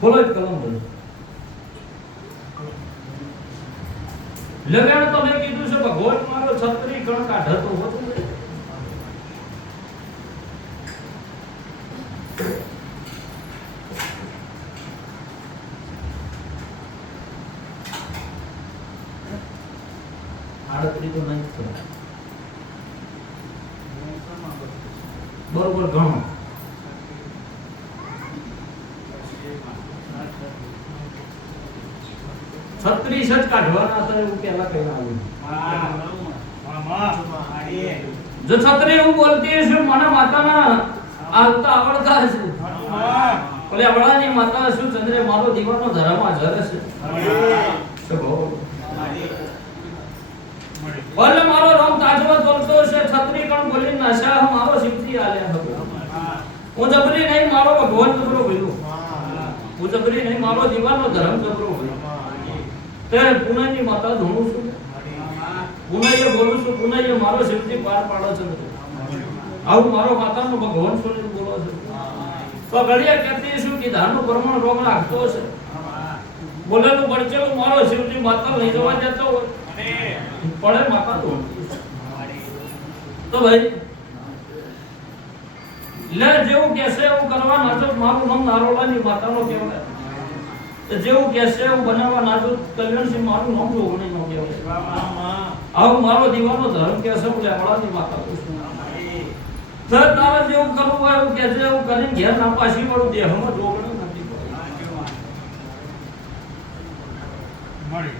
બોલો એક કલમ બોલો. લગાડ તો મેં કીધું છે ભગવાન મારો છત્રી કણ કાઢતો હોતો ને. આડત્રી તો નહીં કરો બરોબર ઘણો છત્રીસ જ કાઢવાના હતા એવું પેલા કહેવા આવ્યું. જો છત્રી એવું બોલતી હશે મને માતાના આવતા આવડતા હશે ઓલે અબળાની માતા શું ચંદ્રે મારો દીવાનો ધરામાં જરે છે ભલે મારો રામ તાજમાં બોલતો છે છત્રી કણ બોલી નશા મારો સિદ્ધિ આલ્યા હતો. હું જબરી નહીં મારો ભગવાન જબરો બોલ્યો. હું જબરી નહીં મારો દીવાનો ધર્મ જબરો બોલ્યો. તે પુનાની માતા ધોણું છું પુનાઈએ બોલું છું પુનાઈએ મારો સિદ્ધિ પાર પાડો છે. આવું મારો માતાનો ભગવાન સુની બોલો છે. તો ઘડિયા કહેતી શું કે ધારનું પ્રમાણ રોગ લાગતો છે બોલેલું પડચેલું મારો શિવજી માતા લઈ જવા દેતો પડે માતા તો ભાઈ લે જેવું કહેશે એવું કરવા નાચો. મારું નામ નારોડાની માતાનો કહેવાય તો જેવું કહેશે એવું બનાવવા નાચો. કલ્યાણસિંહ મારું નામ જોગણી નો કહેવાય. આવું મારો દીવાનો ધર્મ કહેશે હું લેવડાની માતા તો છું. તારે જેવું કરવું હોય એવું કહેજે એવું કરીને ઘેર ના પાછી વાળું દેહમાં જોગણી નથી મળી.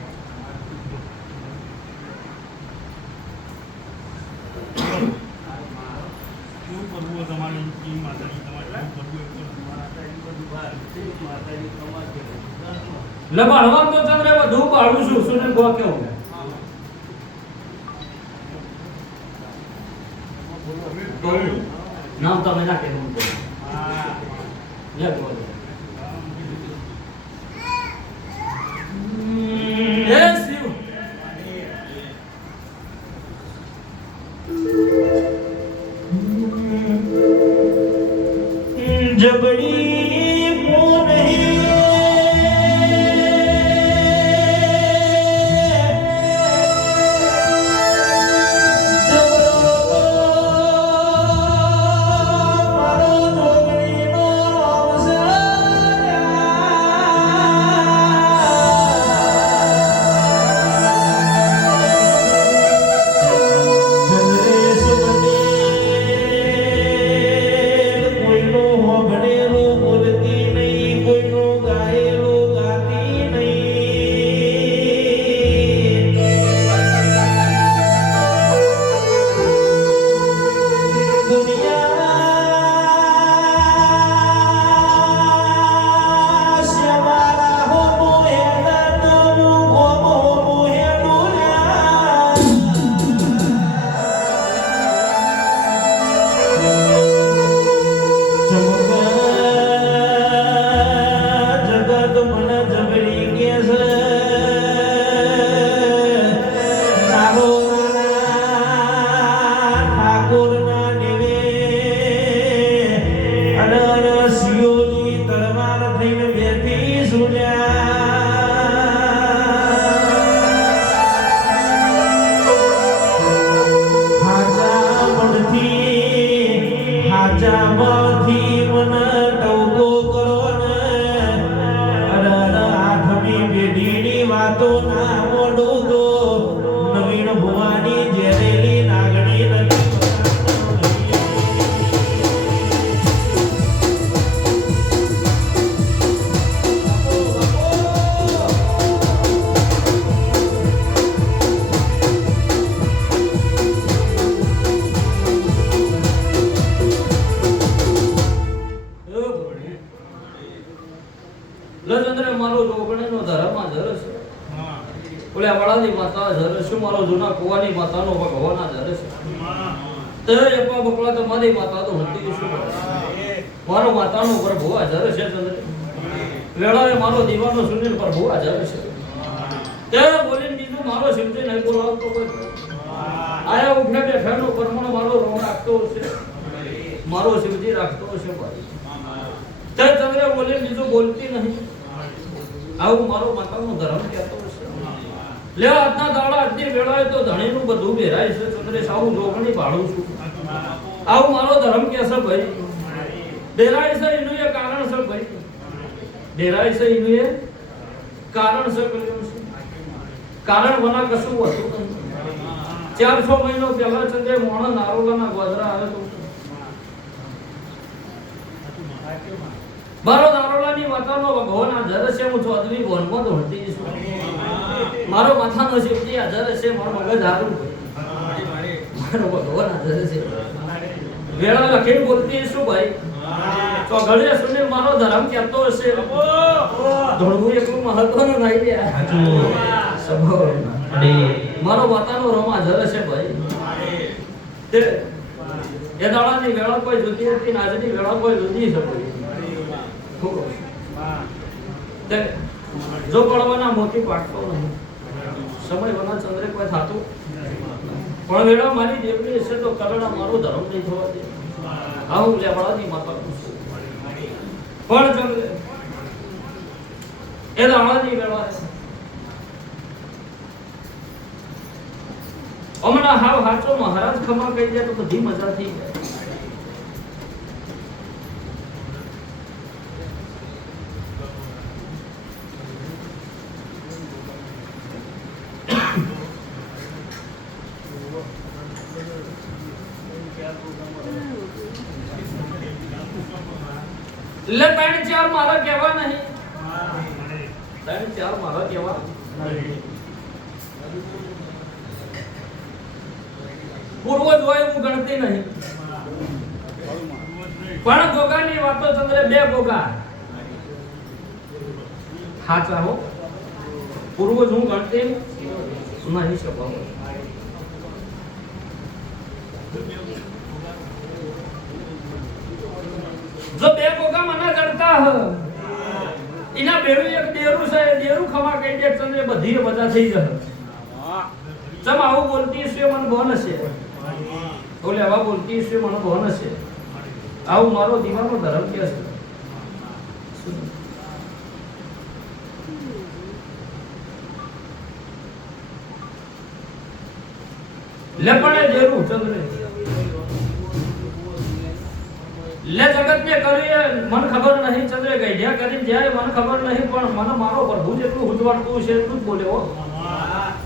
લબાડવા તો ચંદ્ર બધું બાળું છું સુને ગો કેવું નામ તમે ના કેવું લે બોલો હે શિવ જબડી મારો જૂના કુવાની માતાનો ભગવાના ધરે છે તે એપા બકલા તો મારી માતા તો હતી શું મારો માતાનો પ્રભુ હાજર છે ચંદ્ર વેળાએ મારો દીવાનો સુનિલ પ્રભુ હાજર છે તે બોલીને બીજું મારો શિવજી નહીં બોલાવતો કોઈ આયા ઉઠે બેઠાનો પરમાણુ મારો રોમ રાખતો છે મારો શિવજી રાખતો છે ભાઈ તે ચંદ્ર બોલીને બીજું બોલતી નહીં આવું મારો માતાનો ધર્મ કહેતો હશે. લે આજના દાડા આજની વેળાએ તો ધણીનું બધું બેરાય છે ચંદ્રેશ, આવું લોગણી પાડું છું. આવું મારો ધર્મ કહેશે ભાઈ. ડેરાય છે એનું એ કારણ છે ભાઈ. ડેરાય છે એનું એ કારણ છે. કર્યું છે કારણ વના કશું હતું. 400 મહિનો પહેલા ચંદ્રે મોણ નારોલાના ગોધરા આવે તો મારો નારોલાની માતાનો ભગવાન હાજર છે. હું ચૌધરી ભવનમાં દોડતી છું. મારો માથાનો શિવજી હાજર છે. મારો મગજ હારું મારો ભગવાન હાજર છે. વેળા લખીને બોલતી શું ભાઈ? તો ઘરે સુને મારો ધર્મ કહેતો હશે. ધોળવું એટલું મહત્વનું નહીં લ્યા. મારો માતાનો રોમ હાજર છે ભાઈ. તે એ દાડાની વેળા કોઈ જુદી હતી, આજની વેળા કોઈ જુદી છે ભાઈ. જો પડવાના મોતી પાટતો નહીં, સમય વના ચંદ્રે કોઈ થાતું પણ વેળા મારી દેવડી હશે તો કરણા મારો ધર્મ નહીં થવા દે. આવું લેવાળાની માતા પણ ચંદ્રે એ દાડાની વેળા હમણાં હાવ હાચો મહારાજ ખમા કહી જાય તો બધી મજા થઈ જાય. એટલે 3-4 મારા કહેવા નહીં. 3-4 મારા કહેવા પૂર્વજ હોય હું ગણતી નહીં. પણ ગોગાની વાતો ચંદ્રે 2 ગોગા હાચા હો. પૂર્વજ હું ગણતી નહીં સ્વભાવ. જો 2 ગોગા મને ગણતા હ એના બેરું એક દેરું છે. દેરું ખમા કહી દે ચંદ્રે બધી મજા થઈ જશે. ચમ આવું બોલતી છે મને બોન છે. ઓલે આવા બોલતી છે મને બોન છે. આવું મારો દીવાનો ધર્મ કે છે. લેપણે દેરું ચંદ્રે લે જગત ને કરી મન ખબર નહીં. ચંદ્રે ગઈઢ્યા કરીને જાય મન ખબર નહીં પણ મને મારો પ્રભુ જેટલું ઉજવાડતું છે એટલું જ બોલે હો.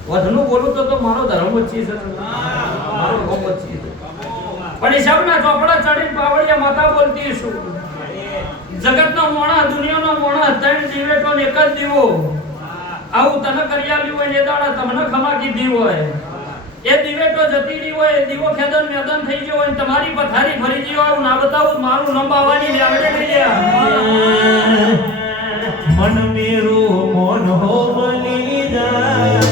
વધનું બોલું તો મારો ધર્મ વચ્ચી છે. મારો રોમ વચ્ચી છે. પણ હિસાબના ચોપડા ચડીને પાવડિયા માતા બોલતી છું. જગતનો મોણા દુનિયાનો મોણા 3 દિવેટો ને 1 જ દીવો. આવું તને કરી આલ્યું હોય એ દાડા તમને ખમા કીધી હોય. એ દિવેટો જતી રહી હોય, દીવો ખેદન મેદન થઈ ગયો હોય, તમારી પથારી ફરી ગઈ હોય. ના બતાવું મારું લંબાવાની લેવડે લઈ લ્યા. મન મેરું મોન હો બની જાય.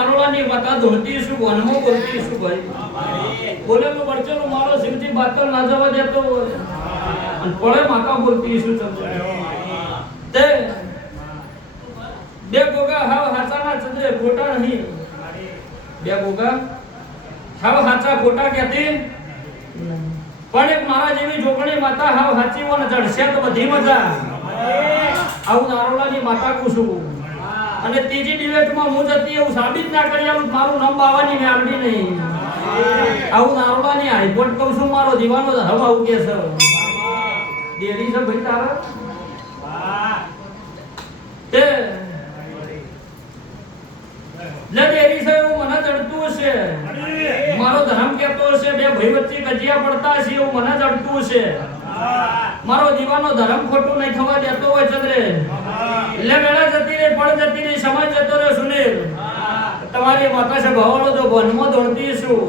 નારોળાની માતા ધૂણતી છું વનમાં બોલતી છું ભાઈ બોલેલું વળચેલું મારો શિવજી બાતલ ના જવા દેતો હોય અને પડે માતા બોલતી છું ચંદ્ર તે બે ગોગા હાવ હાચાના ચંદ્રે ખોટા નહીં બે ગોગા હાવ હાચા ખોટા કહેતી પણ એક મારા જેવી જોગણી માતા હાવ હાચી વન જડશે તો બધી મજા આવું નારોળાની માતા કુશું અને ત્રીજી ડિબેટમાં હું જતી એવું સાબિત ના કરી આલું મારું નામ બાવાની મેળવી નહીં આવું નારોળાની હાઈકોર્ટ કહું છું મારો દીવાનો ધર્મ આવું કે છે દેરી છે ભાઈ તારા તે લે દેરી છે એવું મને જડતું હશે મારો ધર્મ કહેતો હશે બે ભાઈ વચ્ચે કજિયા પડતા હશે એવું મને જડતું હશે મારો દીવાનો ધર્મ ખોટું નહીં થવા દેતો હોય ચંદ્રે એટલે વેળા જતી રે પણ જતી રે સમય જતો રે સુનિલ તમારી માતા છે ભાવલો જો વનમાં દોડતી છું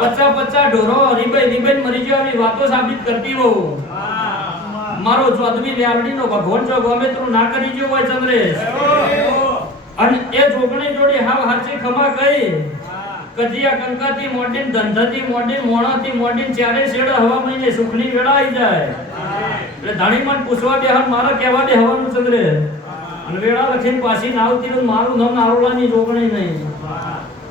50 ઢોરો રીબાઈ મરી જવાની વાતો સાબિત કરતી હો મારો ચોદવી વ્યાવડીનો ભગવાન જો ગમે તો ના કરી જો હોય ચંદ્રેશ અને એ જોગણી જોડી હાવ હાચી ખમા કઈ કજિયા કંકાથી મોડીન ધંધાથી મોડીન મોણાથી મોડીન ચારે શેડ હવા મહિને સુખની વેળા આવી જાય એટલે ધણી મન પૂછવા બેહન મારા કહેવા દે હવાનું ચંદ્રે અને વેળા લખીને પાછી ના આવતી ને મારું નામ નારોળાની જોગણી નહીં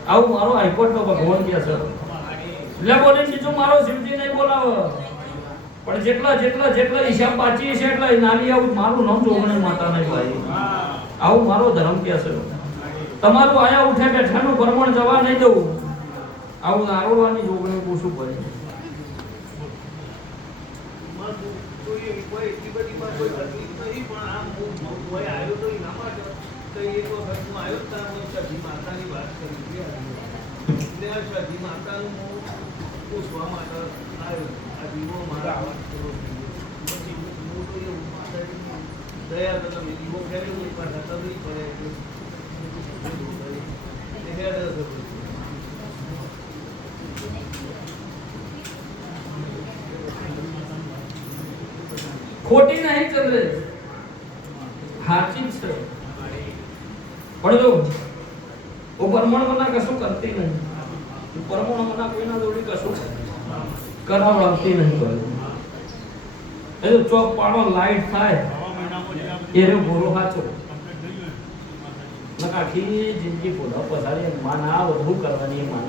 આવું મારો હાઈકોર્ટ નો ભગવાન કહે છે એટલે બોલીને બીજું મારો શિવજી નહીં બોલાવો પણ જેટલા હિસાબ બાકી છે એટલા નાલી આવું મારું નામ જોગણી માતા નહીં ભાઈ આવું મારો ધર્મ કહે છે તમારું આયા ઉઠે બેઠાનું ભ્રમણ જવા નહીં દઉં આવું નારોળવાની જોગણી પૂછું પડે ખોટી નહીં ચંદ્રે હાચી છે પણ જો ઓ પરમાણુના કશું કરતી નહીં પરમાણુના કોઈના જોડી કશું કરાવડાવતી નહીં એ તો ચોક પાડો લાઈટ થાય એ રે બોલો સાચો નકાખી જિંદગી બોલો પસારી માં ના વધુ કરવાની માં